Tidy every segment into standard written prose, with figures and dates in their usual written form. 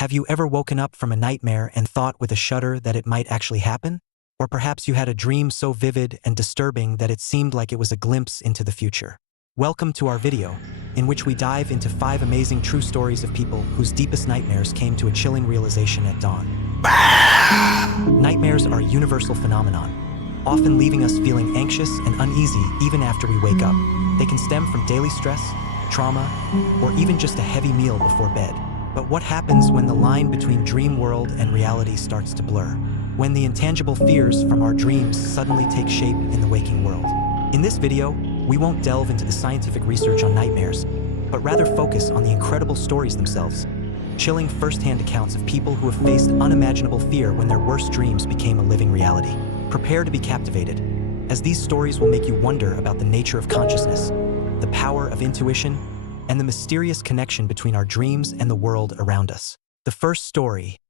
Have you ever woken up from a nightmare and thought with a shudder that it might actually happen? Or perhaps you had a dream so vivid and disturbing that it seemed like it was a glimpse into the future. Welcome to our video, in which we dive into 5 amazing true stories of people whose deepest nightmares came to a chilling realization at dawn. Nightmares are a universal phenomenon, often leaving us feeling anxious and uneasy even after we wake up. They can stem from daily stress, trauma, or even just a heavy meal before bed. But what happens when the line between dream world and reality starts to blur? When the intangible fears from our dreams suddenly take shape in the waking world? In this video, we won't delve into the scientific research on nightmares, but rather focus on the incredible stories themselves, chilling first-hand accounts of people who have faced unimaginable fear when their worst dreams became a living reality. Prepare to be captivated, as these stories will make you wonder about the nature of consciousness, the power of intuition, and the mysterious connection between our dreams and the world around us. The first story,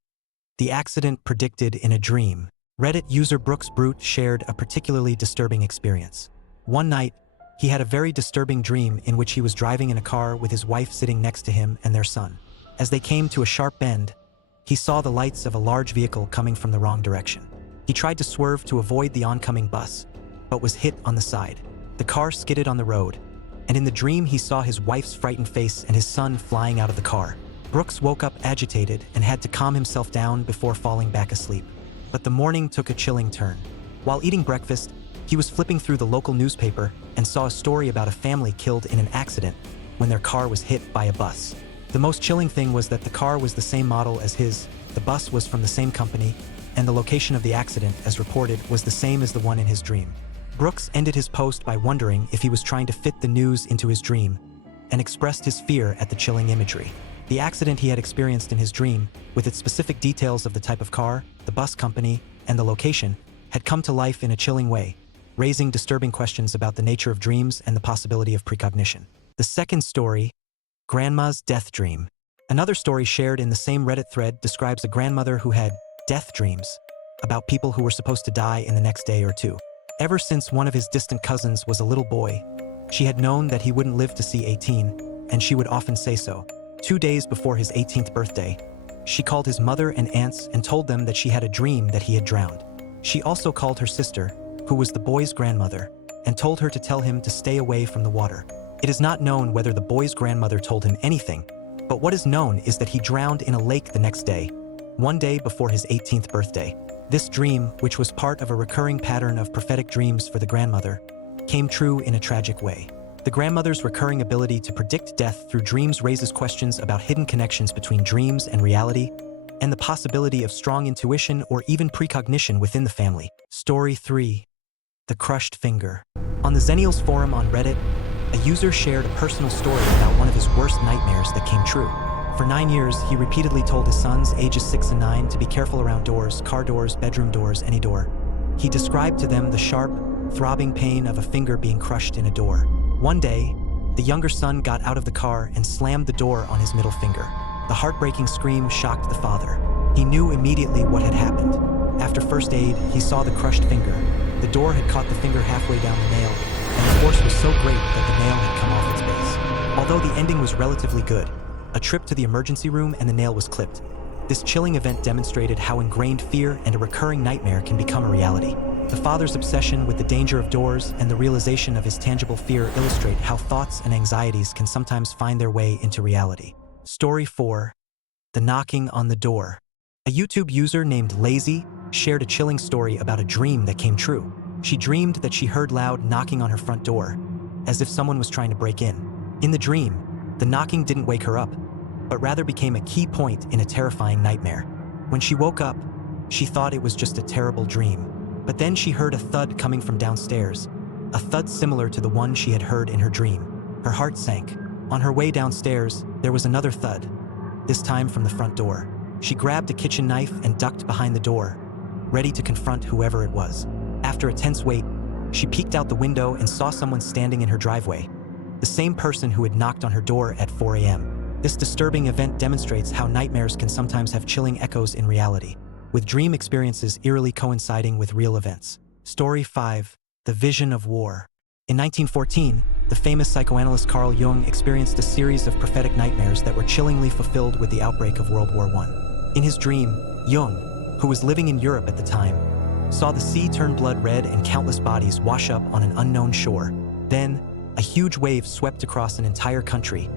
the accident predicted in a dream. Reddit user Brooks Brute shared a particularly disturbing experience. One night, he had a very disturbing dream in which he was driving in a car with his wife sitting next to him and their son. As they came to a sharp bend, he saw the lights of a large vehicle coming from the wrong direction. He tried to swerve to avoid the oncoming bus, but was hit on the side. The car skidded on the road, and in the dream he saw his wife's frightened face and his son flying out of the car. Brooks woke up agitated and had to calm himself down before falling back asleep. But the morning took a chilling turn. While eating breakfast, he was flipping through the local newspaper and saw a story about a family killed in an accident when their car was hit by a bus. The most chilling thing was that the car was the same model as his, the bus was from the same company, and the location of the accident, as reported, was the same as the one in his dream. Brooks ended his post by wondering if he was trying to fit the news into his dream, and expressed his fear at the chilling imagery. The accident he had experienced in his dream, with its specific details of the type of car, the bus company, and the location, had come to life in a chilling way, raising disturbing questions about the nature of dreams and the possibility of precognition. The second story, Grandma's Death Dream. Another story shared in the same Reddit thread describes a grandmother who had death dreams about people who were supposed to die in the next day or two. Ever since one of his distant cousins was a little boy, she had known that he wouldn't live to see 18, and she would often say so. 2 days before his 18th birthday, she called his mother and aunts and told them that she had a dream that he had drowned. She also called her sister, who was the boy's grandmother, and told her to tell him to stay away from the water. It is not known whether the boy's grandmother told him anything, but what is known is that he drowned in a lake the next day, one day before his 18th birthday. This dream, which was part of a recurring pattern of prophetic dreams for the grandmother, came true in a tragic way. The grandmother's recurring ability to predict death through dreams raises questions about hidden connections between dreams and reality, and the possibility of strong intuition or even precognition within the family. Story 3. The Crushed Finger. On the Zennials forum on Reddit, a user shared a personal story about one of his worst nightmares that came true. For 9 years, he repeatedly told his sons, ages 6 and 9, to be careful around doors, car doors, bedroom doors, any door. He described to them the sharp, throbbing pain of a finger being crushed in a door. One day, the younger son got out of the car and slammed the door on his middle finger. The heartbreaking scream shocked the father. He knew immediately what had happened. After first aid, he saw the crushed finger. The door had caught the finger halfway down the nail, and the force was so great that the nail had come off its base. Although the ending was relatively good, a trip to the emergency room and the nail was clipped. This chilling event demonstrated how ingrained fear and a recurring nightmare can become a reality. The father's obsession with the danger of doors and the realization of his tangible fear illustrate how thoughts and anxieties can sometimes find their way into reality. Story 4. The Knocking on the Door. A YouTube user named Lazy shared a chilling story about a dream that came true. She dreamed that she heard loud knocking on her front door, as if someone was trying to break in. In the dream, the knocking didn't wake her up, but rather became a key point in a terrifying nightmare. When she woke up, she thought it was just a terrible dream. But then she heard a thud coming from downstairs, a thud similar to the one she had heard in her dream. Her heart sank. On her way downstairs, there was another thud, this time from the front door. She grabbed a kitchen knife and ducked behind the door, ready to confront whoever it was. After a tense wait, she peeked out the window and saw someone standing in her driveway, the same person who had knocked on her door at 4 a.m. This disturbing event demonstrates how nightmares can sometimes have chilling echoes in reality, with dream experiences eerily coinciding with real events. Story 5. The Vision of War. In 1914, the famous psychoanalyst Carl Jung experienced a series of prophetic nightmares that were chillingly fulfilled with the outbreak of World War I. In his dream, Jung, who was living in Europe at the time, saw the sea turn blood red and countless bodies wash up on an unknown shore. Then, a huge wave swept across an entire country,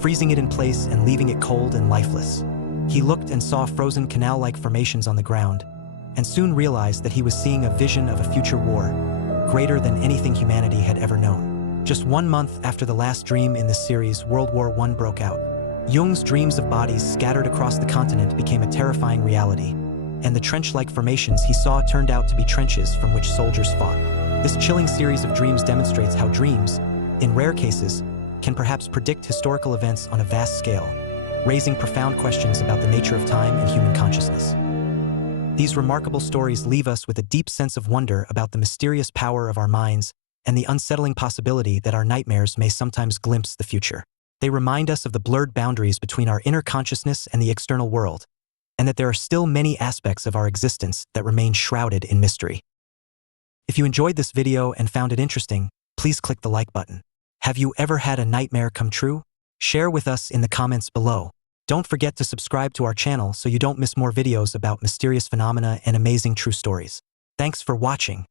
freezing it in place and leaving it cold and lifeless. He looked and saw frozen canal-like formations on the ground, and soon realized that he was seeing a vision of a future war, greater than anything humanity had ever known. Just 1 month after the last dream in this series, World War I broke out. Jung's dreams of bodies scattered across the continent became a terrifying reality, and the trench-like formations he saw turned out to be trenches from which soldiers fought. This chilling series of dreams demonstrates how dreams, in rare cases, can perhaps predict historical events on a vast scale, raising profound questions about the nature of time and human consciousness. These remarkable stories leave us with a deep sense of wonder about the mysterious power of our minds and the unsettling possibility that our nightmares may sometimes glimpse the future. They remind us of the blurred boundaries between our inner consciousness and the external world, and that there are still many aspects of our existence that remain shrouded in mystery. If you enjoyed this video and found it interesting, please click the like button. Have you ever had a nightmare come true? Share with us in the comments below. Don't forget to subscribe to our channel so you don't miss more videos about mysterious phenomena and amazing true stories. Thanks for watching.